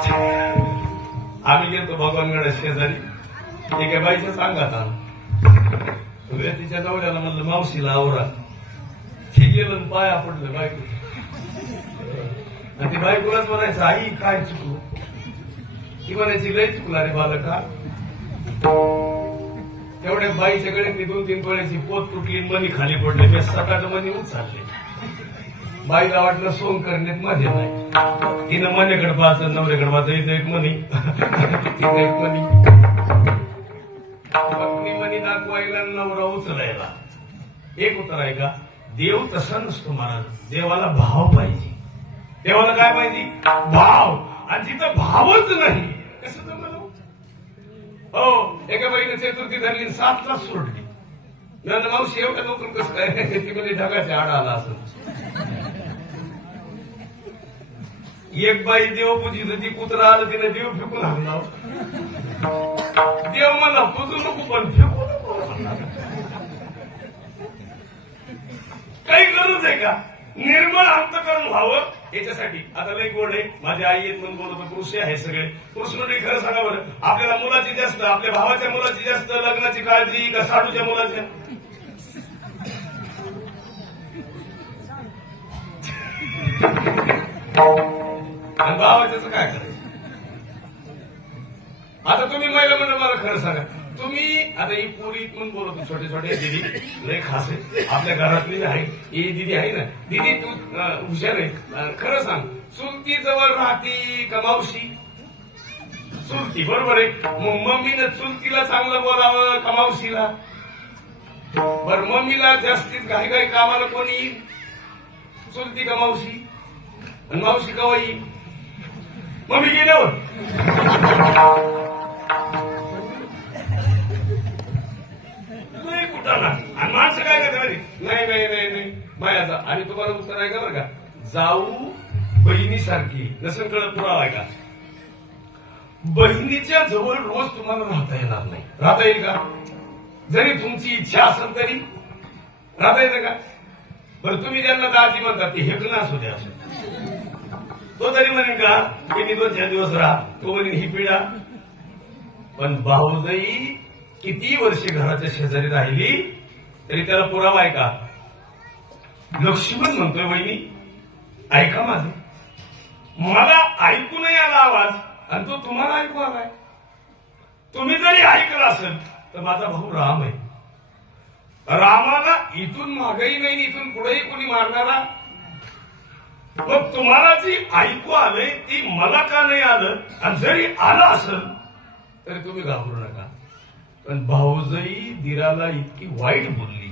आम्ही गेलो भगवानगड शेजारी एका बाईच्या सांगात आलो तिच्या नवऱ्याला म्हणलं मावशीला आवरा ती गेलं पाया पडलं बायको आणि ती बायकोलाच म्हणायचं आई काय चुकलो ती म्हणायची लय चुकला रे बालका तेवढ्या बाईच्याकडे मी 2-3 कोण्याची पोत तुटली मनी खाली पडले मी 7-8 मनी उचलले बाईला वाटलं सोंग करण्यात माझे नाही तिनं मनेकडे पाहायचं नवऱ्याकडे पाहायचं इथं एक मनी तिथं एक मनी पत्नी मनी दाखवायला नवरा उचलायला एक उत्तर आहे का देव तसा नसतो महाराज देवाला भाव पाहिजे देवाला काय पाहिजे भाव आणि जिथं भावच नाही कसं जमलं हो एका बाईने चतुर्थी धरली 7ला सोडली नंतर मावशी एवढ्या लवकर कसं काय ती मध्ये ढगाच्या आड आला असं एक बाई देव पूजित होती कुत्रा आलं तिने देव फेकून हाणला देव मला पूजू नको पण फेकू नको काही गरज आहे का निर्मळ अंतकरण व्हावं याच्यासाठी आता लई गोड आहे माझी आई येत म्हणून बोलतो पुरुष आहे सगळे पुरुष म्हणजे खरं सांगा बरं आपल्याला मुलाची जास्त आपल्या भावाच्या मुलाची जास्त लग्नाची काळजी का साडूच्या मुलाच्या आणि भावाच्याच काय करायचं आता तुम्ही महिला म्हणलं मला खरं सांगा तुम्ही आता ही पोरी म्हणून बोलतो छोटे छोटे दिदी लय खास आहे आपल्या घरातली आहे ही दिदी आहे ना दिदी तू हुशार आहे खरं सांग चुलती जवळ राहती का मावशी चुलती बरोबर आहे मम्मीनं चुलतीला चांगलं बोलावं का मावशीला बरं मम्मीला जास्तीत काही काही कामाला कोणी येईल चुलती का मावशी आणि मावशी कवा येईल मम्मी गेल्यावर नाही कुठं ना आणि माणसं काय करतात नाही नाही नाही नाही मायाचा आणि तुम्हाला उत्तर आहे का बरं का जाऊ बहिणीसारखी नसेल कळत पुरावा आहे का बहिणीच्या जवळ रोज तुम्हाला राहता येणार नाही राहता येईल का जरी तुमची इच्छा असेल तरी राहता येतं का बरं तुम्ही ज्यांना दाजी म्हणतात ते हेकणं असू द्या असं तो तरी म्हणेन का मी 2-4 दिवस राहा तो म्हणेन ही पिढा पण भाऊजाई किती वर्षे घराच्या शेजारी राहिली तरी त्याला पुरावा आहे का लक्ष्मण म्हणतोय वहिनी ऐका माझं मला ऐकू नाही आला आवाज आणि तो तुम्हाला ऐकू आलाय तुम्ही जरी ऐकलं असेल तर माझा भाऊ राम आहे रामाला इथून मागही नाही इथून पुढेही कोणी मारणारा मग तुम्हाला जी ऐकू आलंय ती मला का नाही आलं आणि जरी आलं असेल तरी तुम्ही घाबरू नका पण भाऊजाई दिराला इतकी वाईट बोलली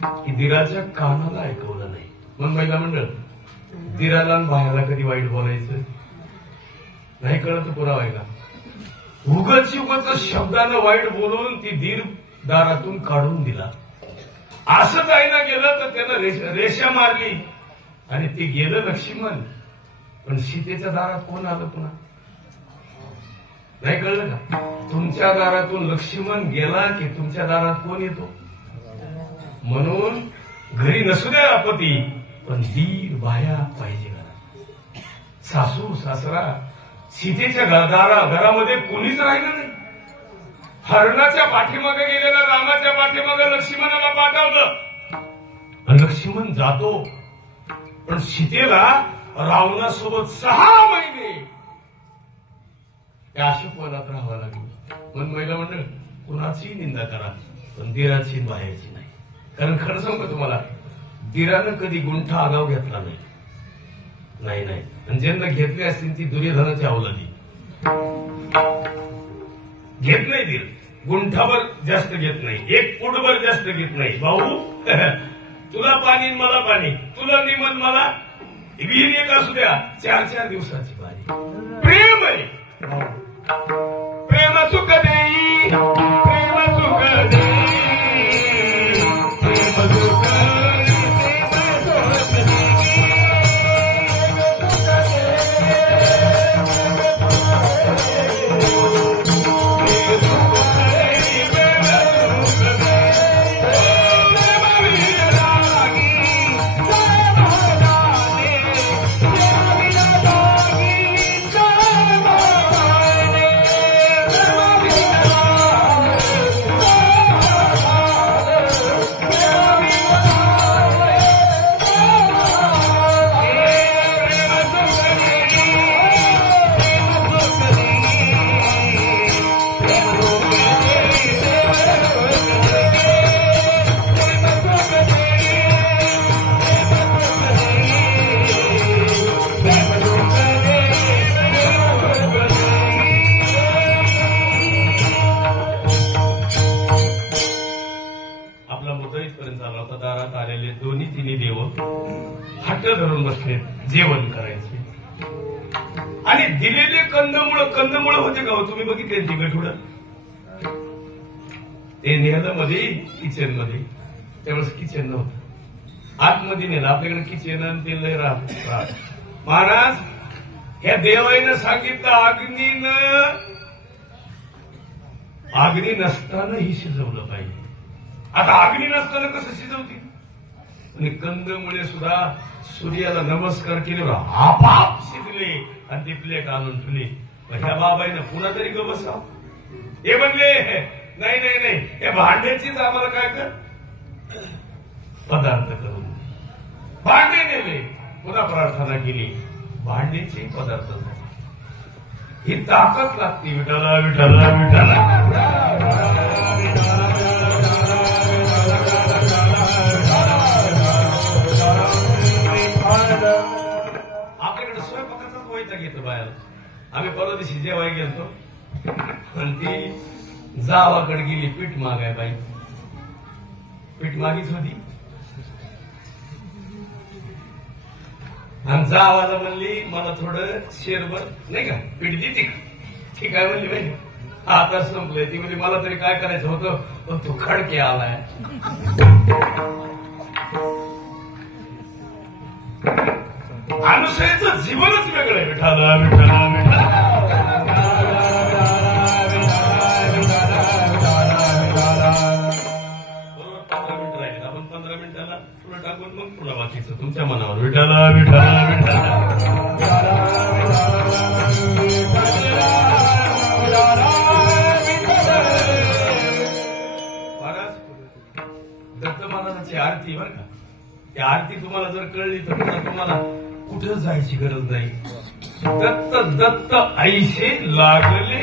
की दिराच्या कानाला ऐकवलं नाही मग महिला मंडळ दिराला आणि भायाला कधी वाईट बोलायचं नाही कळत पुरावा आहे का उगच शब्दानं वाईट बोलून ती दीर दारातून काढून दिला असं जायला गेलं तर त्यानं रेषा मारली आणि ते गेलं लक्ष्मण पण सीतेच्या दारात कोण आलं पुन्हा नाही कळलं का तुमच्या दारातून लक्ष्मण गेला की तुमच्या दारात कोण येतो म्हणून घरी नसू द्या पती पण दीर बाया पाहिजे घरात सासू सासरा सीतेच्या घरामध्ये कोणीच राहिलं नाही हरणाच्या पाठीमागे गेलेला रामाच्या पाठीमागे लक्ष्मणाला पाठवलं आणि लक्ष्मण जातो पण सीतेला रावणासोबत 6 महिने त्या अशोकवनात राहावं लागलं पण महिला मंडळ कुणाची निंदा करा पण दिराची बाहेरची नाही कारण खरं सांगतो तुम्हाला दिरानं कधी गुंठा आगाव घेतला नाही नाही आणि ज्यांना घेतली असतील ती दुर्योधनाची अवलादी घेत नाही दीर गुंठावर जास्त घेत नाही 1 फूटभर जास्त घेत नाही भाऊ तुला पाणी मला पाणी तुला निमन मला विहीर एक असू द्या 4-4 दिवसाची बारी प्रेम आहे प्रेम सुख देई प्रेम सुख देई प्रेम सुख धरून बसले जेवण करायचे. आणि दिलेले कंदमुळ होते का हो? तुम्ही बघितले तिघटुडं ते नेलं मध्ये किचन मध्ये. त्यावेळेस किचन नव्हतं, आतमध्ये नेलं. आपल्याकडे किचन आणि ते लय राहत. महाराज ह्या देवाईनं सांगितलं अग्नी नसतानाही शिजवलं पाहिजे. आता अग्नी नसताना कसं शिजवतील? आणि कंदमुळे सुद्धा सूर्याला नमस्कार केल्यावर आपाप शिजले आणि ते प्लेट आणून ठेवले. ह्या बाबाईनं पुन्हा तरी ग बसाव. हे म्हणले नाही नाही नाही, या भांड्याचीच आम्हाला काय कर पदार्थ करून. भांडे नेले, पुन्हा प्रार्थना केली, भांड्याचे पदार्थ झाले. ही ताकद लागते. विठाला विठाला विठाला. आपल्याकडे स्वयंपाकाचाच वैताग येतो बाहेर. आम्ही परवा दिवशी जेवाय गेलतो आणि ती जावाकडे गेली पीठ मागाय. बाई पीठ मागीच होती आणि जावाला म्हणली मला थोडं शेरभर नाही का पीठ देते का? ठीक आहे म्हणली. माहिती आता संपलंय. ती म्हणजे मला तरी काय करायचं होतं, पण तो खडके आलाय. अनुसयाचं जीवनच वेगळं आहे. विठाला विठाला विठाला. 15 मिनिटं राहिले. आपण 15 मिनिटाला पुढे टाकून मग पुन्हा बाकीचं तुमच्या मनावर. विठाला विठाला विठाला. दत्त महाराजांची आरती बरं का, ती आरती तुम्हाला जर कळली तर तुम्हाला कुठं जायची गरज नाही. दत्त दत्त ऐशे लागले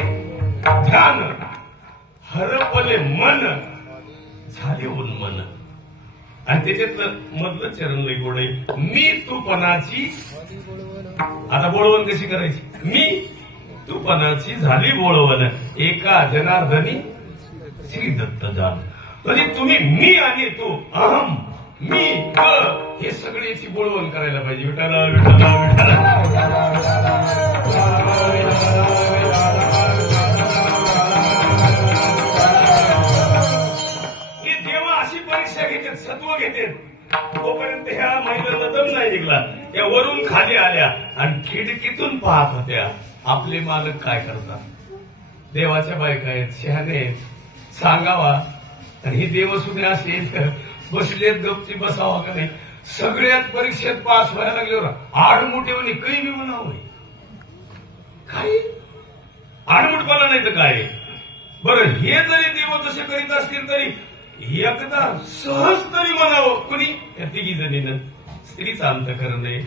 ध्यान, हरपले मन झाले उन्मन. आणि त्याच्यातलं मधलं चरण लई गोड आहे. मी तूपणाची, आता बोळवण कशी करायची? मी तूपणाची झाली बोळवण, एका जनार्दनी श्री दत्त जाण. म्हणजे तुम्ही मी आणि तू, अहम मी हे सगळ्याची बोळवण करायला पाहिजे. विठाला विठाला विठाला. हे देवा अशी परीक्षा घेतात, सत्व घेतात. तोपर्यंत ह्या महिलांना दम नाही निघला. त्या वरून खाली आल्या आणि खिडकीतून पाहत होत्या आपले मालक काय करतात. देवाच्या बायका आहेत, शहाणे आहेत, सांगावा. आणि ही देवसुद्धा असे बसलेत गपची बसावा का नाही. सगळ्यात परीक्षेत पास व्हायला लागल्यावर आडमुठेवणी काही मी म्हणावं काय आडमुठपणा नाही तर काय. बरं हे जरी देव तसे करीत असतील तरी एकदा सहज तरी म्हणावं कुणी. या तिघी जणीनं स्त्रीचा अंतःकरण आहे.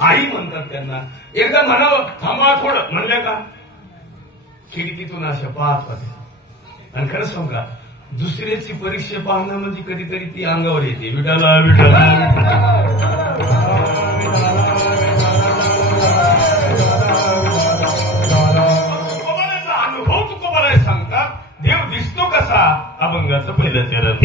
आई म्हणतात त्यांना. एकदा म्हणावं थांबा थोडं. म्हणल्या का खिडकीतून अशा पाहत होत्या. आणि खरं सांग का, दुसऱ्याची परीक्षा पाहणं म्हणजे कधीतरी ती अंगावर येते. विठाला विठाला तुकोबाराचा अनुभव तुकोबाराय सांगतात. देव दिसतो कसा? अभंगाचं पहिलं चरण.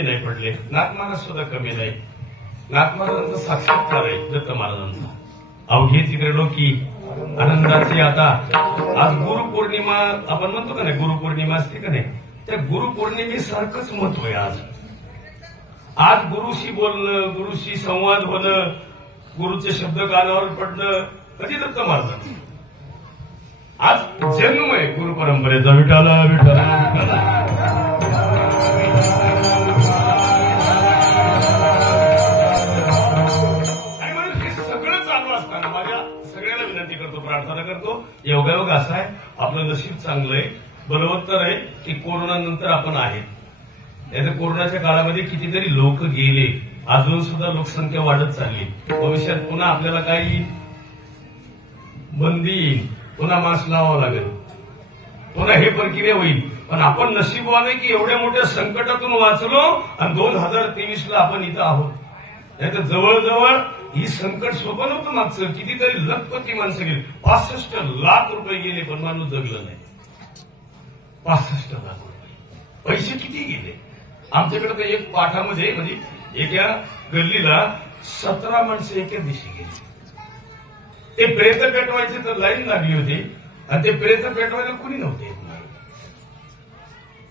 कमी नाही पडले, नाथ महाराज सुद्धा कमी नाही. नाथ महाराजांचा साक्षात्कार आहे दत्त महाराजांचा. अवघे तिकडे लोकी आनंदाची. आता आज गुरुपौर्णिमा आपण म्हणतो का नाही, गुरुपौर्णिमा असते का नाही, त्या गुरुपौर्णिमेसारखंच महत्व आहे आज. आज गुरुशी बोलणं, गुरुशी संवाद होणं, गुरुचे शब्द कानावर पडणं कधी दत्त महाराजांचं. आज जन्म आहे गुरु परंपरेचा. विठाला विठाला आणि म्हणून हे सगळं चालू असताना माझ्या सगळ्यांना विनंती करतो, प्रार्थना करतो, योगायोग असा आहे, आपलं नशीब चांगलं आहे, बलवत्तर आहे की कोरोना नंतर आपण आहे. नाहीतर कोरोनाच्या काळामध्ये कितीतरी लोक गेले, अजून सुद्धा लोकसंख्या वाढत चालली. भविष्यात पुन्हा आपल्याला काही बंदी येईल, पुन्हा मास्क लावावं लागेल, पुन्हा हे प्रक्रिया होईल. पण आपण नशीबवान आहे की एवढ्या मोठ्या संकटातून वाचलो आणि 2023ला आपण इथं आहोत. नाहीतर जवळजवळ ही संकट सोपं नव्हतं मागचं. कितीतरी लखपती माणसं गेली, 65 लाख रुपये गेले पण माणूस जगलं नाही. 65 लाख रुपये पैसे किती गेले. आमच्याकडे तर एक पाठामध्ये म्हणजे एका गल्लीला 17 माणसं एका दिवशी गेली. ते प्रेत पेटवायचे तर लाईन लागली होती आणि ते प्रेत पेटवायला कुणी नव्हते.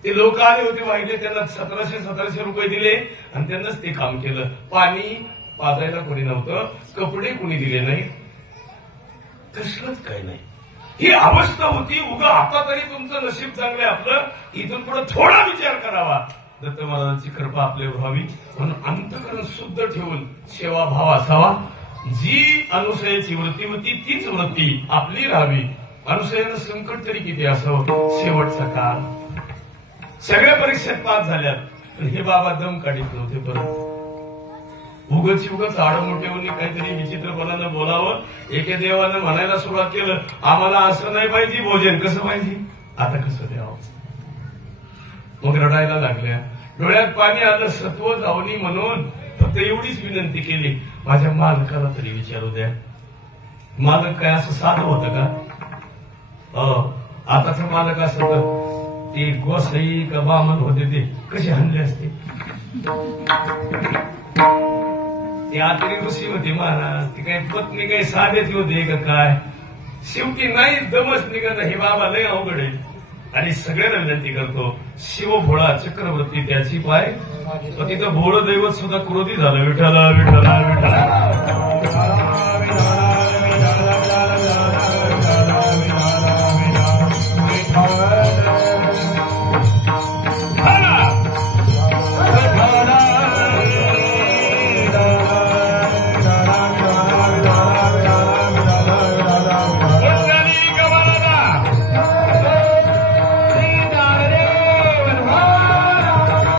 ते लोक आले होते वाहिले, त्यांना 1700 रुपये दिले आणि त्यांनाच ते काम केलं. पाणी पाजायला कोणी नव्हतं, कपडे कुणी दिले नाही, कसलंच काही नाही. ही अवस्था होती. उगा आता तरी तुमचं नशीब चांगलं आहे आपलं, इथून पुढे थोडा विचार करावा. दत्त महाराजांची कृपा आपल्यावर व्हावी म्हणून अंतःकरण शुद्ध ठेवून सेवाभाव असावा. जी अनुसयाची वृत्ती होती तीच वृत्ती आपली राहावी. अनुसयानं संकट तरी किती असावं. शेवटचा काळ सगळ्या परीक्षेत पास झाल्यात, पण हे बाबा दम काढीत नव्हते. परत उगच आडमोठे होऊन काहीतरी विचित्रपणानं बोलावं. एके देवानं म्हणायला सुरुवात केलं, आम्हाला असं नाही पाहिजे, भोजन कसं पाहिजे, आता कसं द्यावं. मग रडायला लागल्या, डोळ्यात पाणी आलं. सत्व जावनी म्हणून फक्त एवढीच विनंती केली, माझ्या मालकाला तरी विचारू द्या. मालक काय असं साधं होतं का? आताचं मालक असं तर ते गोसाई का बामन होते, ते कसे हल्ले असते. ते आतरी ऋषी होते महाराज, ते काही पत्नी काही साधेच होते का काय. शेवटी नाही दमच निघत. हे बाबा लय अवघड आहे. आणि सगळ्यांना विनंती करतो, शिव भोळा चक्रवर्ती त्याची पाय. तिथं भोळ दैवत सुद्धा क्रोधी झालं. विठाला विठाला विठाला